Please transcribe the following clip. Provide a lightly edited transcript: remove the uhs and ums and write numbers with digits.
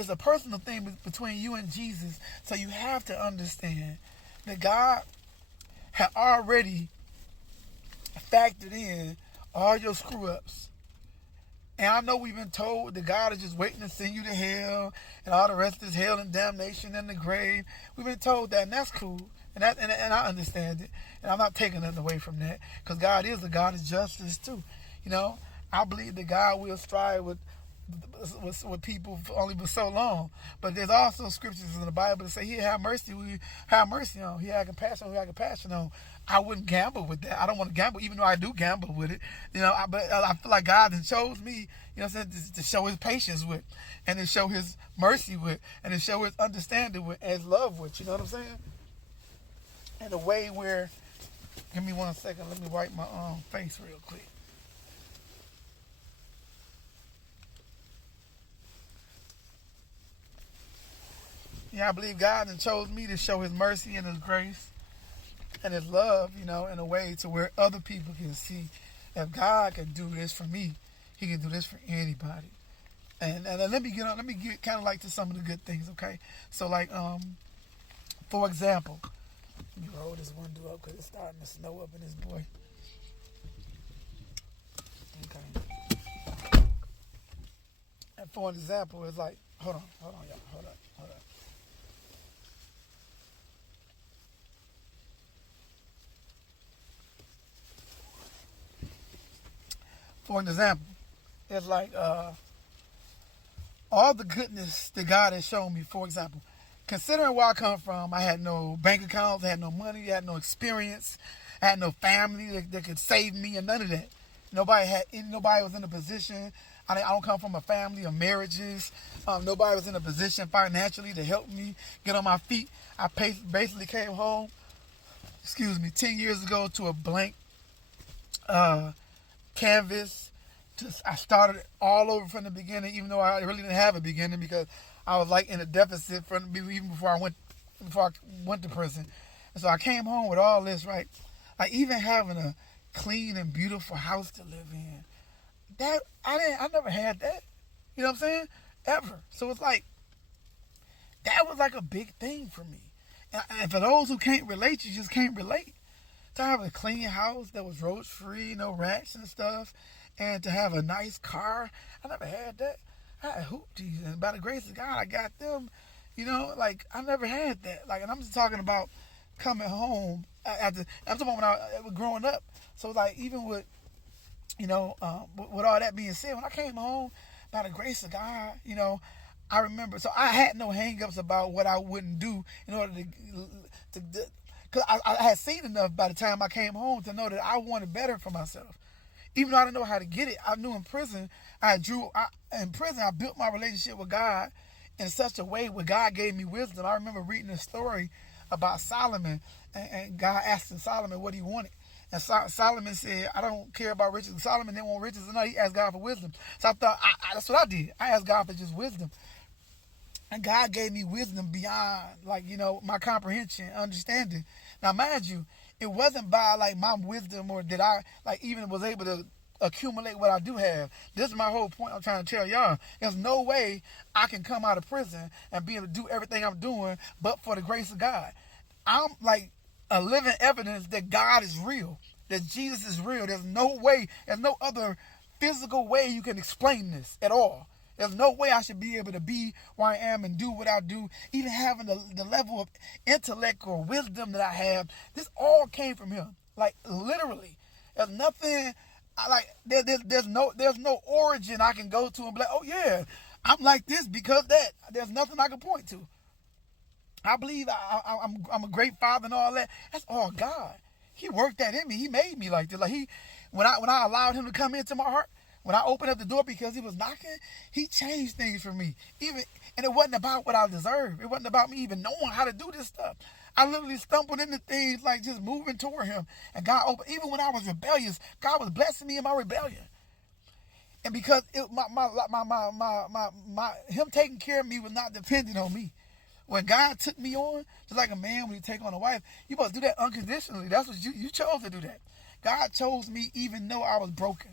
It's a personal thing between you and Jesus. So you have to understand that God had already factored in all your screw ups. And I know we've been told that God is just waiting to send you to hell and all the rest is hell and damnation and the grave. We've been told that, and that's cool. And I understand it. And I'm not taking nothing away from that. Because God is a God of justice too. You know, I believe that God will strive with people for only for so long. But there's also scriptures in the Bible that say He have mercy, we have mercy on. He had compassion, we have compassion on. I wouldn't gamble with that. I don't want to gamble, even though I do gamble with it. You know, but I feel like God has chose me, you know what I'm saying, to show His patience with, and to show His mercy with, and to show His understanding with, and His love with. You know what I'm saying? In a way where, give me 1 second, let me wipe my face real quick. Yeah, I believe God has chose me to show His mercy and His grace and His love, you know, in a way to where other people can see if God can do this for me, He can do this for anybody. And let me get kind of like to some of the good things, okay? So like, for example, let me roll this window up because it's starting to snow up in this boy. Okay. And for an example, it's like, hold on, y'all, hold up. For an example, it's like all the goodness that God has shown me. For example, considering where I come from, I had no bank accounts, I had no money, I had no experience, I had no family that could save me, and none of that. Nobody was in a position. I don't come from a family of marriages. Nobody was in a position financially to help me get on my feet. I basically came home, 10 years ago to a blank canvas. I started all over from the beginning, even though I really didn't have a beginning because I was like in a deficit even before I went to prison. And so I came home with all this, right? Like even having a clean and beautiful house to live in. That I never had that. You know what I'm saying? Ever. So it's like that was like a big thing for me. And for those who can't relate, you just can't relate. To have a clean house that was roach free, no rats and stuff, and to have a nice car, I never had that. I had hoopties, and by the grace of God, I got them. You know, like I never had that. Like, and I'm just talking about coming home after. I'm talking about when I was growing up. So like even with, you know, with all that being said, when I came home, by the grace of God, you know, I remember. So I had no hangups about what I wouldn't do in order to because I had seen enough by the time I came home to know that I wanted better for myself. Even though I didn't know how to get it, I knew in prison, I built my relationship with God in such a way where God gave me wisdom. I remember reading a story about Solomon, and God asked Solomon what he wanted. And Solomon said, I don't care about riches. Solomon didn't want riches. No, he asked God for wisdom. So I thought, that's what I did. I asked God for just wisdom. And God gave me wisdom beyond, like, you know, my comprehension, understanding. Now, mind you, it wasn't by, like, my wisdom or that I, like, even was able to accumulate what I do have. This is my whole point I'm trying to tell y'all. There's no way I can come out of prison and be able to do everything I'm doing but for the grace of God. I'm, like, a living evidence that God is real, that Jesus is real. There's no way, there's no other physical way you can explain this at all. There's no way I should be able to be where I am and do what I do, even having the level of intellect or wisdom that I have. This all came from Him, like literally. There's nothing, there's no origin I can go to and be like, oh yeah, I'm like this because that. There's nothing I can point to. I believe I'm a great father and all that. That's all God. He worked that in me. He made me like this. Like when I allowed Him to come into my heart. When I opened up the door because He was knocking, He changed things for me. And it wasn't about what I deserved. It wasn't about me even knowing how to do this stuff. I literally stumbled into things like just moving toward Him. And God opened. Even when I was rebellious, God was blessing me in my rebellion. And because Him taking care of me was not dependent on me. When God took me on, just like a man when he take on a wife, you must do that unconditionally. That's what you chose to do that. God chose me even though I was broken.